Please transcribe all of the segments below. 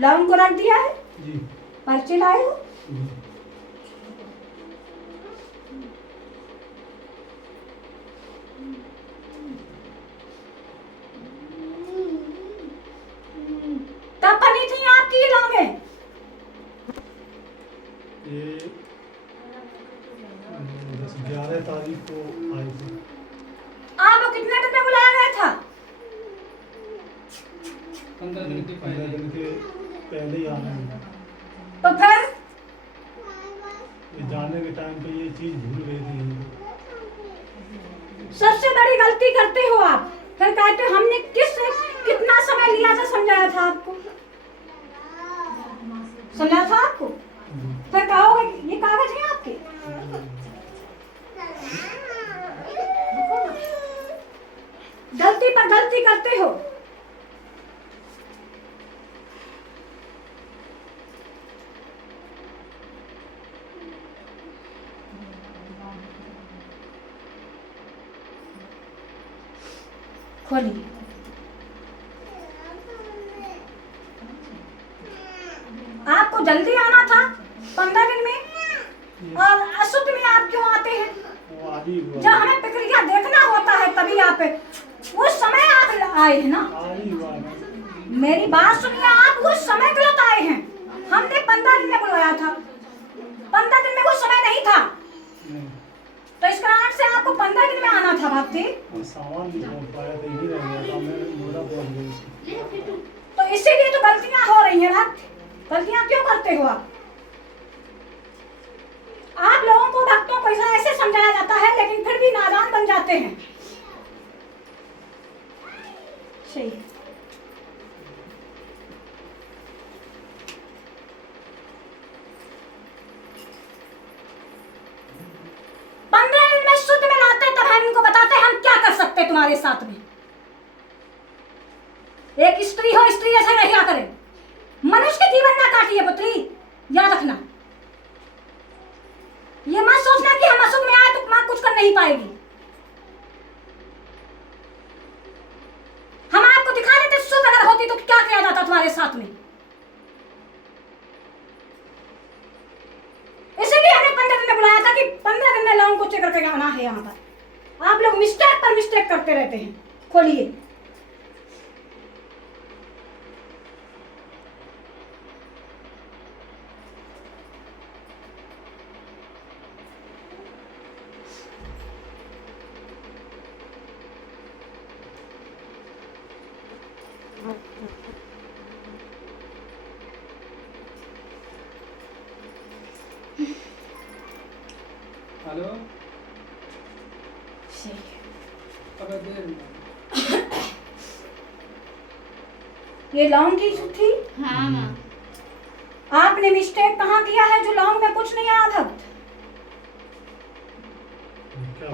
लौंग को रख दिया है जी। पर्चे लाए हो। जी। तब बनी थी आपकी ये लौंगें? ये 11 तारीख को आई थी। आपको कितने दिन में बुलाया गया था? 15 दिन के पहले ही आना है। तो फिर ये जाने के टाइम पे ये चीज भूल गई थी। सबसे बड़ी गलती करते हो आप। फिर कहते हो हमने कितना समय लिया था, समझाया था आपको, समझाया था आपको। फिर कहोगे ये कागज है आपके। गलती पर गलती करते हो। खोलिए। आपको जल्दी आना था 15 दिन में, और अशुद्ध में आप क्यों आते हैं? जब हमें प्रक्रिया देखना होता है तभी आप उस समय आप आए हैं ना। मेरी बात सुनिए, आप उस समय गलत आए हैं। हमने 15 दिन में बुलवाया था, 15 दिन में वो समय नहीं था। तो इस कारण से आपको 15 दिन में आना था भक्ति। तो इसीलिए तो गलतियां हो रही हैं भक्त। गलतियां क्यों करते हो आप लोगों को, भक्तों को ऐसे समझाया जाता है लेकिन फिर भी नादान बन जाते हैं। सही। शुद्ध में लाते तब हम इनको बताते हैं हम क्या कर सकते तुम्हारे साथ में। एक स्त्री हो, स्त्री ऐसा नहीं करे। मनुष्य के जीवन ना काटिए पुत्री, याद रखना। ये मत सोचना कि हम अशुद्ध में आए तो मां कुछ कर नहीं पाएगी। हम आपको दिखा देते शुद्ध अगर होती तो क्या किया जाता तुम्हारे साथ में। इसीलिए हमने 15 दिन में बुलाया था कि 15 दिन में लौंग को चेक करके आना है यहाँ पर। आप लोग मिस्टेक पर मिस्टेक करते रहते हैं। खोलिए। हेलो। ये लौंग की थी। हाँ माँ। आपने मिस्टेक कहाँ किया है जो लौंग में कुछ नहीं आया भक्त?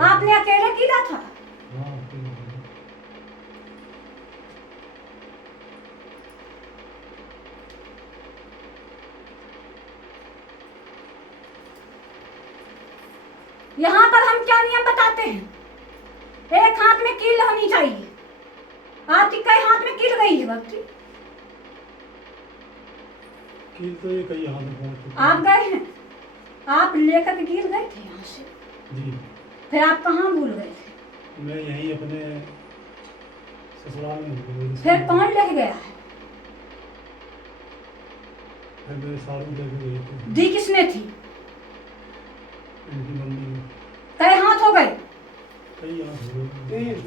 आपने अकेले किया था। यहाँ पर हम क्या नियम बताते हैं? एक हाथ में कील होनी चाहिए। आपकी कई हाथ में कील गई है भक्ति। कील तो ये कई हाथ में पहुंच चुकी है। आप गए हैं, आप लेकर कील गए थे यहाँ से। जी। फिर आप कहाँ भूल गए थे? मैं यहीं अपने ससुराल में भूल गई। फिर कौन ले गया है? फिर मेरे सारू लेके गए थे। दी किसने थी? उनकी मम्मी ने। कई हाथ हो गए? कई हाथ हो गए।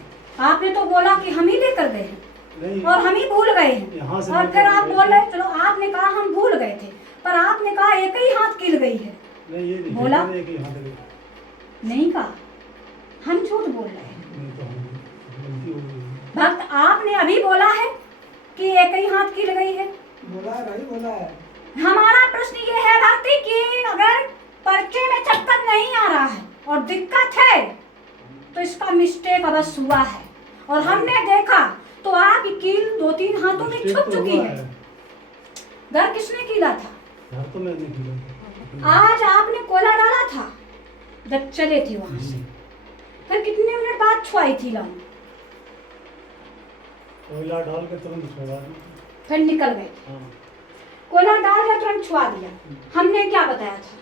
आपने तो बोला कि हम ही लेकर गए हैं नहीं, और हम ही भूल गए हैं। यहाँ से और फिर आप बोल रहे, चलो आपने कहा हम भूल गए थे, पर आपने कहा एक ही हाथ कील गई है। नहीं, ये नहीं बोला? एक ही हाथ गई। नहीं कहा, हम झूठ बोल रहे हैं। नहीं तो गलती हो गई। भक्त आपने अभी बोला है कि एक ही हाथ कील गई है। बोला है भाई, बोला है। हमारा प्रश्न ये है भक्ति कि अगर पर्चे में चक्कर नहीं आ रहा है और दिक्कत है तो इसका मिस्टेक अवश्य हुआ है। और हमने देखा तो आपकी कील 2-3 हाथों में छुप चुकी है। घर किसने कीला था? घर तो मैंने किया। आज आपने कोयला डाला था जब चले थे वहां से, फिर कितने मिनट बाद छुआई थी लौंग? कोयला डाल के तुरंत छोड़ा दी। फिर निकल गए। हाँ। कोयला डाल दिया तुरंत छुआ दिया। हमने क्या बताया था?